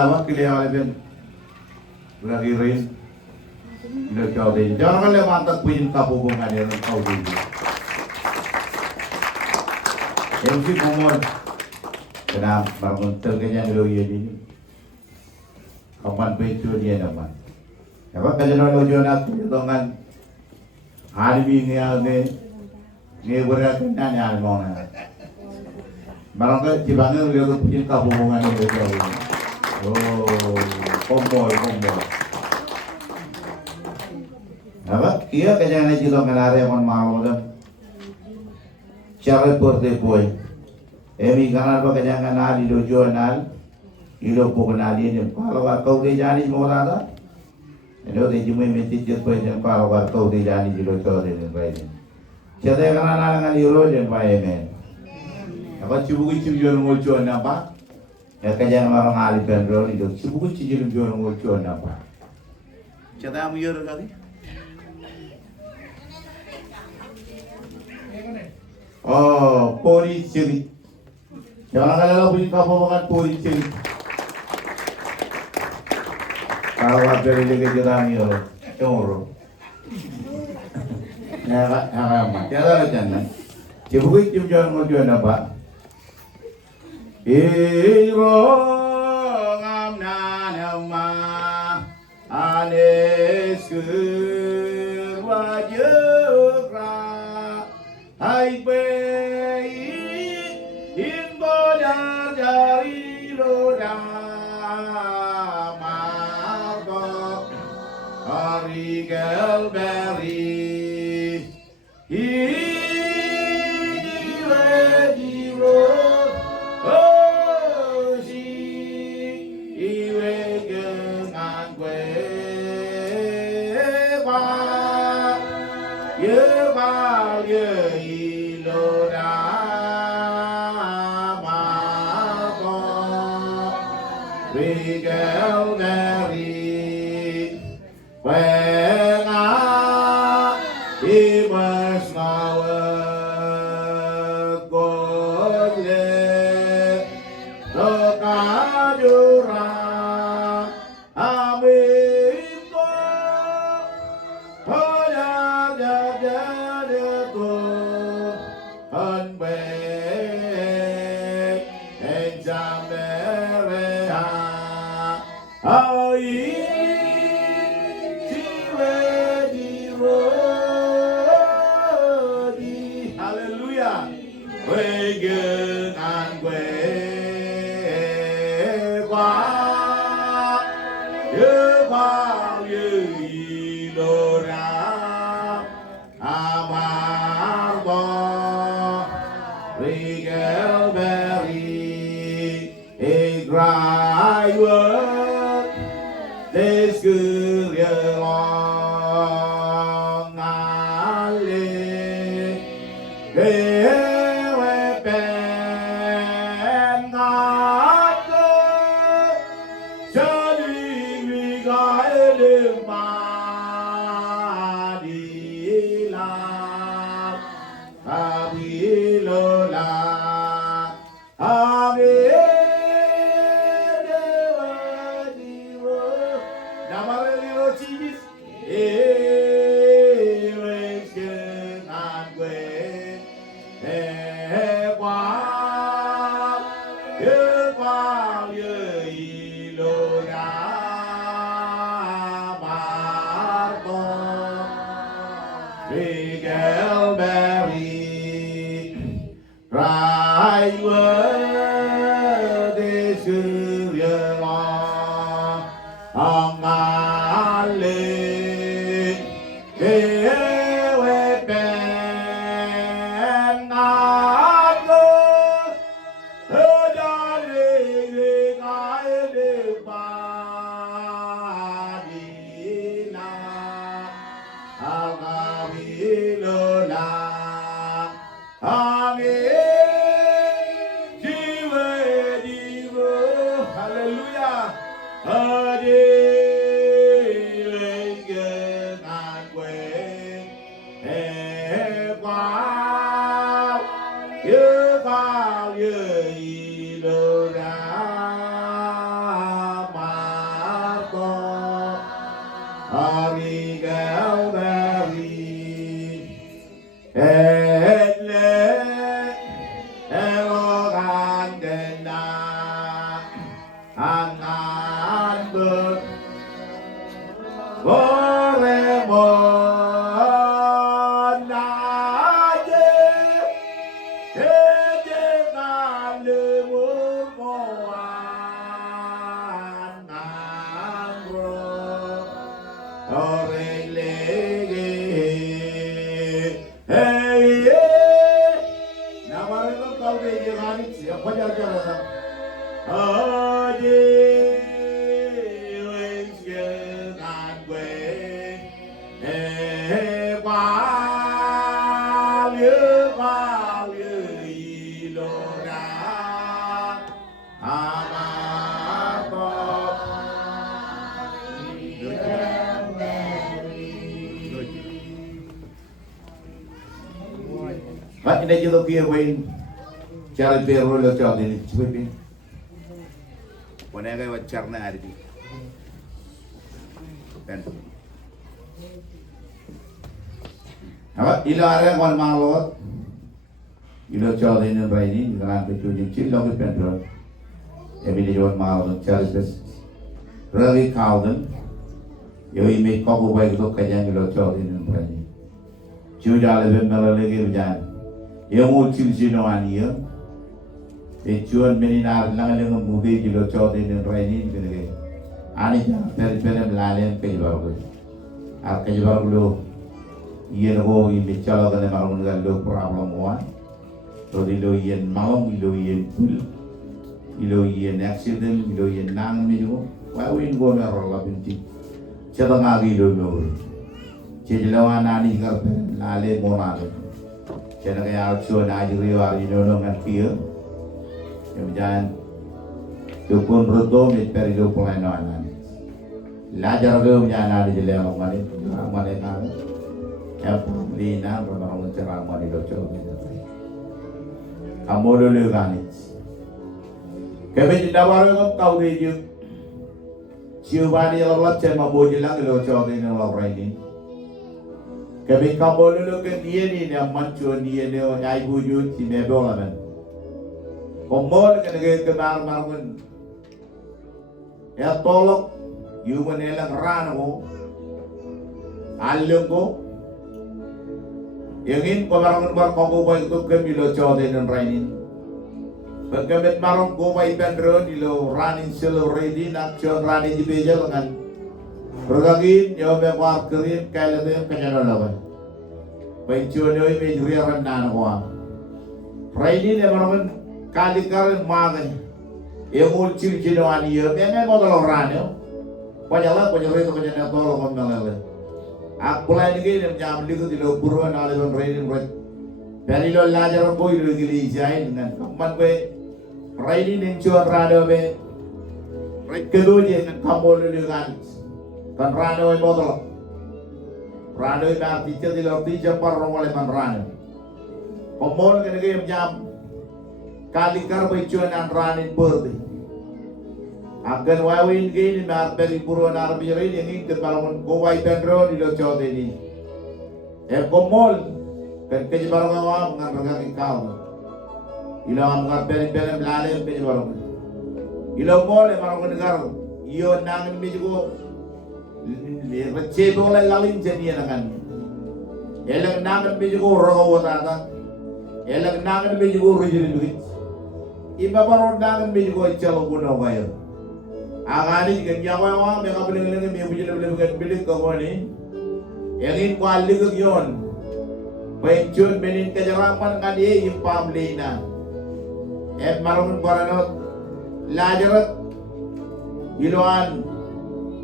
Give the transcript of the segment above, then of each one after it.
Wakilnya lagi rin, udah jauh deh. Jangan kan mantap punya hubungan yang kau dulu. MC Kumon, kenapa bangun terkejang dulu ini? Kapan pencuri dia nama? Apa kerja lo jual aku dengan hari ini berat nanya mau nanya. Barangkali cibangan dia punya hubungan yang jauh ini. Oh, kompor. Apa? Iya kayaknya juga kenari yang mau dan cara boy. Emi kanar apa kayaknya kenari do jualan, ilo pun kenari ni. Kalau kau di jani mau ada, itu di cuma mesti cepet dan kalau kau di jani ilo cari dan baik. Jadi kanar dengan ilo dan baik men. Apa cibu jual mau jual apa? Ya kaya orang ahli pendro itu sibuku cicil jual ngocon apa? Cata amu yor kali? Oh, pori cili. Jangan kalau punya kamu makan pori cili. Kalau apa lagi kita ni yor, congro. Ya, apa? Tiada macam. Sibuku jual ngocon apa? Irong amnanama anesku wajra hai bei inboda dari loda margo arigal beri jangan beremon aja jangan lemur moan nangro orang lagi hey nama itu kau jangan siapa jalan aja Ba't hindi nyo kaya Wayne? Charlie Perro lo chào đến chú bên Wana kayo char na ari di. Kan. Apa ilara kon malot. Ilo chào đến nơi này đi, làm cái chuyện gì lo cái pen rồi. Em đi chọn malot char bes. Ravi khao đến. Yo ime ko ko bai ko kaya ilo chào đến nơi này. Chú ra lên bên nào lên cáijan. Yo mo chim chino ani yo. Chuan meninar lang lang movie jilo chod in rainin kene ani ja per lalen ke baru ar ke baru lo yen go i bichalo kene marun gal lo problem wa to di lo yen malong lo yen pul ilo yen accident ilo yen nang mi do wa win go na ro la binti chaba ngagi lo lo chejlo anani gar per lale mo na lo chena ke ar chuan ai ri wa ri no ngan pia kemudian dukun rudo mit perido pulai noanan lajar go nyana di jele amane kan ya lina berbarang cerah mani doco amolo le ganit kebe dawaro kau de ju ciubani Allah cema bojilang doco de no raini kebe kamolo le ke dia ni mancho dia ne ai buju ti me bolaman Komol kan ke marun ya tolok yuman elang rano alungo yangin pamarang bar kongo bay to kemilo chode nan rainin pagkamit marong ko bay pendro nilo ranin silo ready nak chod ranin di beja dengan bergagin yo be war kerin kailate kanyana lawan bay chodo me juriran nan ko rainin e marong kali kali magan, emul ciri ani ya, memang modal orang ya, banyak itu banyak tolong mengalir. Aku lagi ni jam lihat di luar buruan aliran rainin red, dari luar lajar boy lu gili jain dengan kaman be, rainin encuan rado be, red kedua dia dengan kamu lu kan rado modal, rado dah teacher di luar teacher parong oleh man rado, kamu lagi jam kali karbai cuan ranin berdi. Akan wawin gini nak beri buruan arbi rin yang ingin balongan gowai pendro di lo cowok ini. Komol kan kerja balongan awam ngan regang kau. Ilo am ngan beri melalui kerja balongan. Ilo mol balongan negar. Iyo nangin mijugo receh boleh lalin jadi nangan. Elang nangin mijugo rogo wata. Elang nangin mijugo rujulin duit. Iba baron dangan mi ko chalo kuno bayo agani ganyawa wa me ka bilang lang mi bujil bilang bilik ko ni yangin kwali ko yon pension benin kajarapan kadi yung pamlina maron baranot lajarat iluan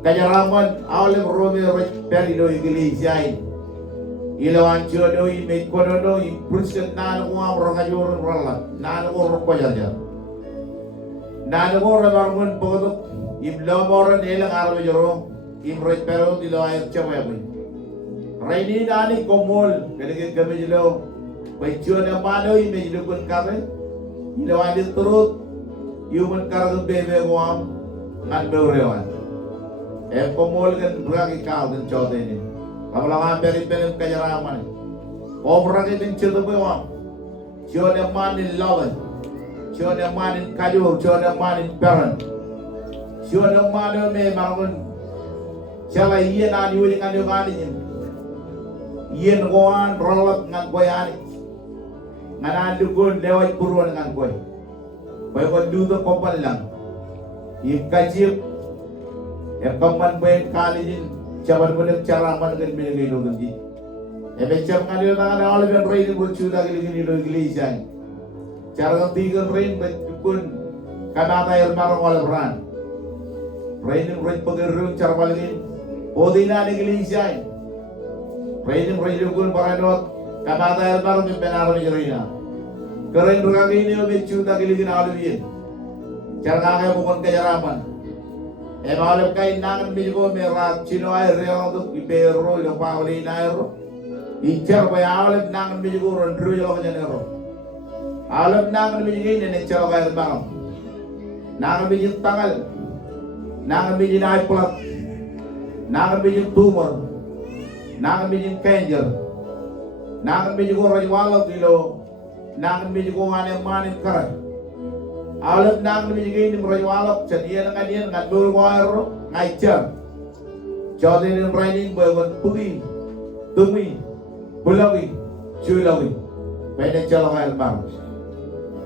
kajarapan awle rome perido iglesia Ilawan jodoh ini kodono impruskan nana ko amro kajurun rolla nana ko ro kojarja nana ko rabarmun podo imlo moran elang arbo joro imroit pero dilo air chawa boy raini dani komol kadege gabe jilo baijo na mano ime jilo kun kabe ilawan turut human kargo bebe ko am ngan berewan komol kan bragi kal dan chode ni Kamulangan beri-beri kajaraman. Orang itu cerita bahwa John manin lawan, John manin kajur, John manin peran. Siwa dong mano me mangun. Siala iya na diuli ngan yung anin. Yen goan rolot ngan koy ani. Ngan adukun lewat buruan ngan koy. Koy ko dudo kopal lang. Ikajib. Kaman boy kalijin. Cabar bener cara man kan binigay do ganti. Ebe cam ngan yung ngan awal kan rain bul chuda gili do gili isang. Cara ganti kan rain bekun kanata el marong wal bran. Rain pagerung cara balingin. Odina ni gili isang. Rain kun baranot kanata el marong penaro ni raina. Keren rugagi ni obe chuda gili gina aluin. Cara kaya bukon kajaraman. Emalap kay nangan migo merak chino ay reong to ibero lo pauli nairo. Ichar bay alap nangan migo ron ruyo kanero. Alap nangan migo ni chalo kay bang. Nangan migo tangal. Nangan migo na plat. Nangan migo tumor. Nangan migo cancer. Nangan migo rajwalo kilo. Nangan migo ane manin karat. Alap nang namijigay ni Mroy Walap Chadiya ng kanyan ng Durwaro Ngaychar Chodi ng Raining Bayawan Pugi Tumi Bulawi Chulawi Pwede chalo kaya bang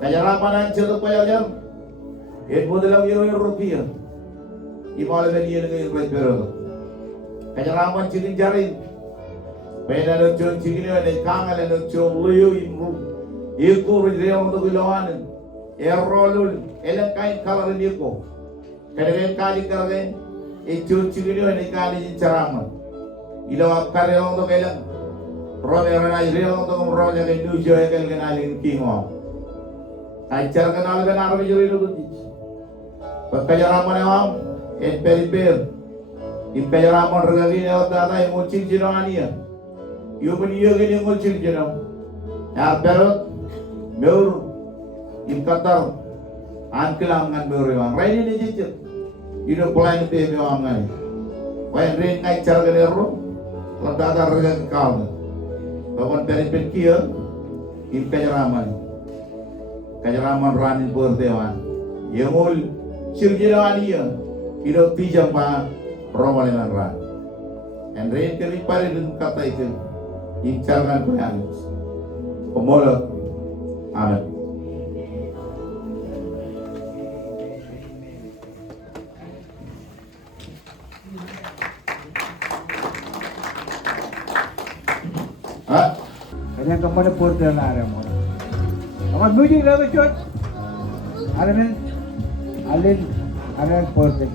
Kaya rapan ang chalo kaya yan mo dalang yung rupiah Imalagan niya ng yung pero Kaya rapan chikin jarin Pwede na chong chikin yun ay kangal na chong luyo Iku rin ito gilawanan Errolul elang kain kalarin ko. Kadang kali kalarin itu cigino ni kali carama. Ilaw karelong to kailang Romero na irelong to Romero kay Nujo ay kanaling kingo. Ajar kanal kan araw juri lo di. Pagkayarama na ham periper. Impayarama regagi na data yung cigino aniya. Yung niyo gani yung cigino. Pero meur in Qatar ankelang ngan beriwan rain ini jijit ino plan te me wangai wain rain ngai char ganero ladada regan kal bawan perin kia in kajaraman ranin berdewan yemul sirjilani ya ino tijam pa romalan ran and rain kali pare dun kata itu in chargan koyan pomolok amen. Kanya kemana porter na ada mo. Amat music lagi church. Alin porter.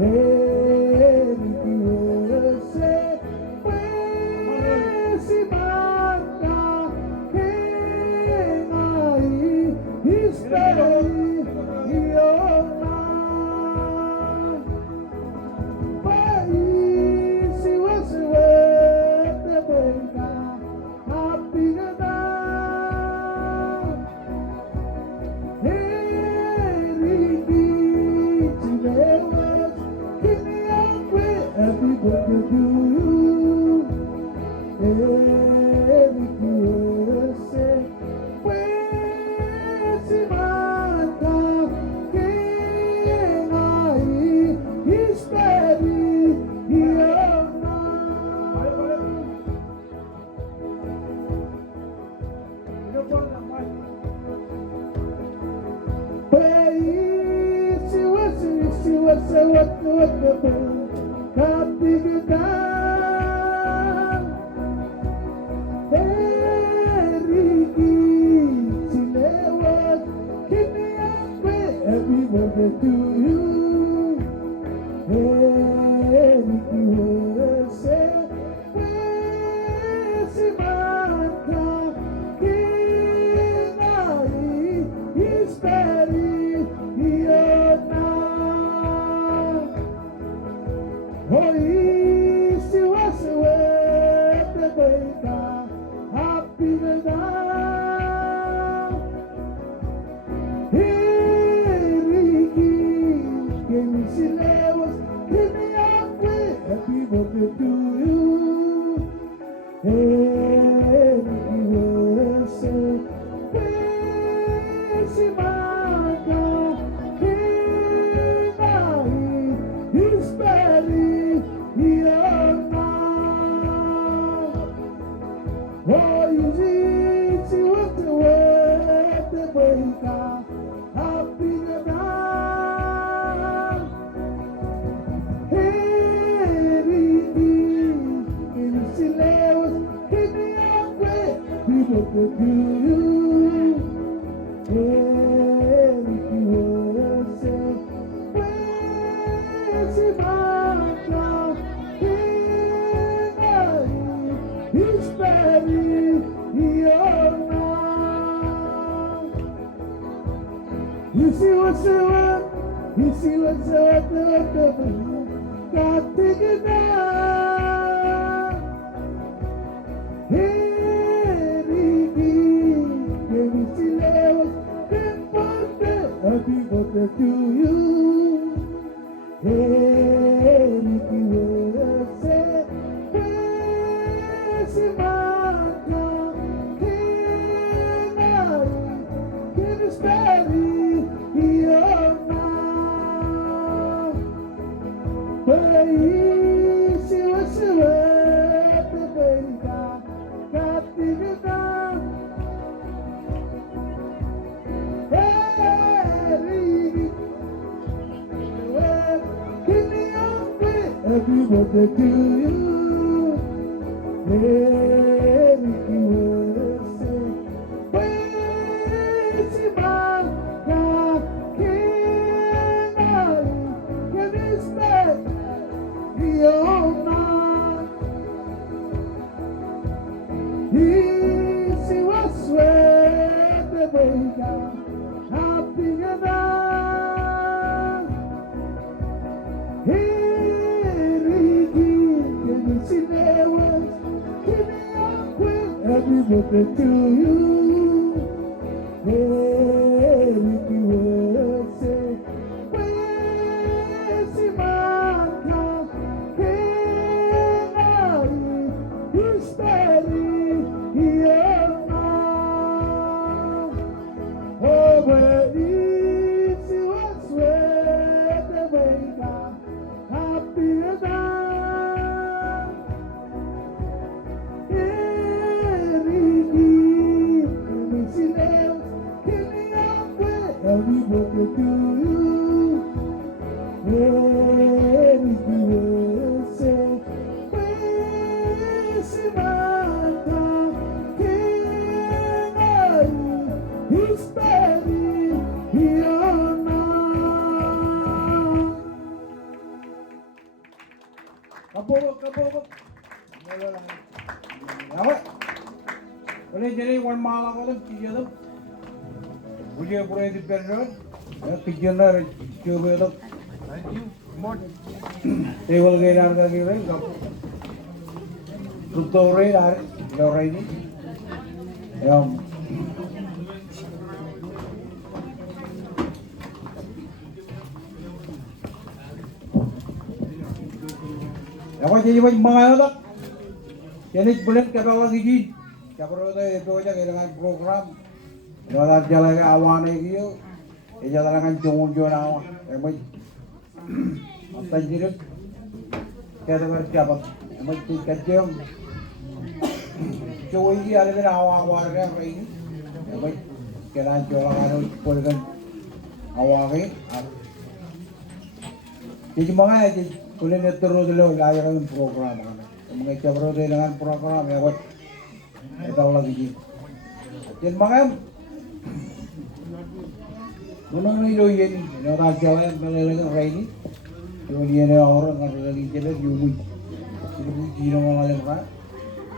Enrique USA, Presimanta, Kenai, Hisperi, Iona, Paisi Wasiwete Benga, Happy Gada, Enrique Chinewas, Kiniakwe, happy birthday to you. Enrique USA, Presimanta, Kenai, Hisperi, Iona. Paisi wasi watu Happy Gada, Enrique Chinewas, Kiniakwe, happy birthday to you. Enrique USA, Presimanta, Kenai, Hisperi, Iona. Hoisi wasiwete Benga, Happy Gada, Enrique Chinewas, Kiniakwe, happy birthday to you. Enrique USA, Presimanta, Kenai, Hisperi, Iona. Hoisi wasiwete Benga, Happy Gada, Enrique Chinewas, Kiniakwe, happy birthday to you. Enrique USA, Presimanta, Kenai, Hisperi, Iona. You see what's the word? You see what's the word? Got to get down. Enrique Chinewas, happy birthday to you. Enrique USA, Presimanta, Kenai, Hisperi, Iona. Paisi wasiwete Benga, Happy Gada, Enrique Kiniakwe, happy birthday to you. Enrique USA, Presimanta, Kenai, Hisperi, Iona. Easy wasiwete Benga, Happy Gada, Enrique Chinewas, Kiniakwe, happy birthday to you. Enrique USA, Presimanta, Kenai, Hisperi, Iona. Oh, easy wasiwete Benga, Happy Gada, Enrique Chinewas, Kiniakwe, happy birthday to you. Enrique USA, Presimanta, Kenai, Hisperi, Iona. kapok. Apa? Boleh jadi wan malam kalau tiga tu. Boleh di perjalanan. Tiga nak cuba tu. Table gaya nak kira kapok. Tutorial hari, lor ini. Yang apa jadi mga tak? Jadi bulan kita lagi di, kapro itu aja dengan program. Jalan jalan ke awan itu, jalan kan jauh-jauh awan. Emang apa jadi? Kita bersiap, emang kerja. Jauh ini ada dengan awan warga ini, emang kita jualan kan polkan awan ini. Jadi mga jadi kuliah terus dulu lagi dengan program kan. Mga cabro dengan program ya buat kita lagi di. Jadi mga gunung ni loh ini, orang jalan meleleng raini. Kemudian orang kan lagi jalan jumui. Jadi kira orang kan,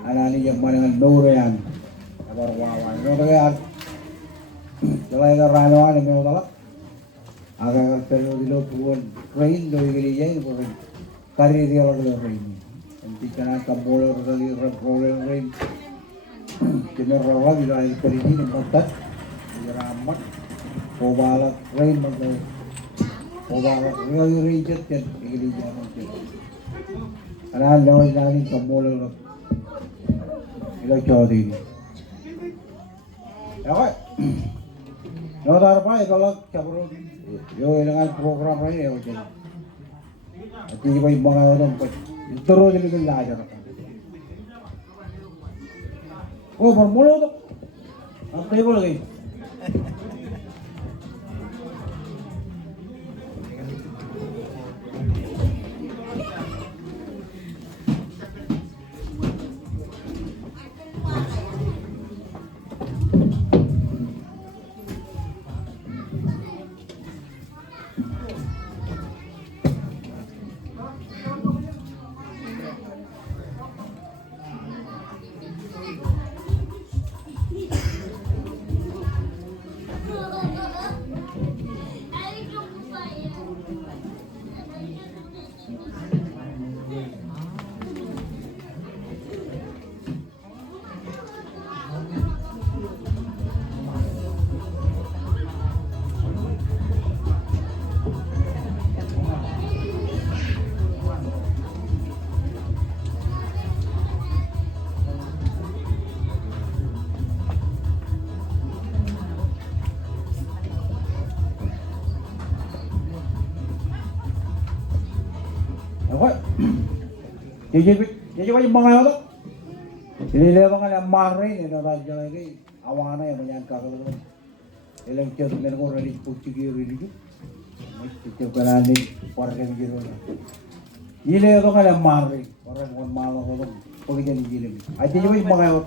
anak ni yang mana dengan Norean, kabar wawan. Norean, jalan ke Ranawan yang mana agak terlalu dulu turun rain doi gereja ini bukan kari dia lagi rain. Nanti karena kampung lagi problem rain. Kena rawat bila air kering ini mutat, ramat, kobalak rain macam kobalak rain jet gereja macam. Karena lawan lagi kampung lagi ilo jauh ini. Ya kan? Nodar apa itu lah cabut. Yo dengan program ini ya macam. Jadi kau ibu orang tu terus jadi belajar. Oh bermula tu, apa ibu lagi? Jadi macam mana tu? Ini dia macam yang marah ni, orang jalan ni awana yang menyangka kalau elang cerita dengan orang ni putih kiri ni, macam kerana ni warga ni kiri ni. Ini dia macam yang marah, orang bukan malu kalau pergi jadi kiri ni. Aja jadi macam mana tu?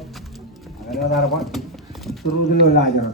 Ada apa? Terus dulu belajar.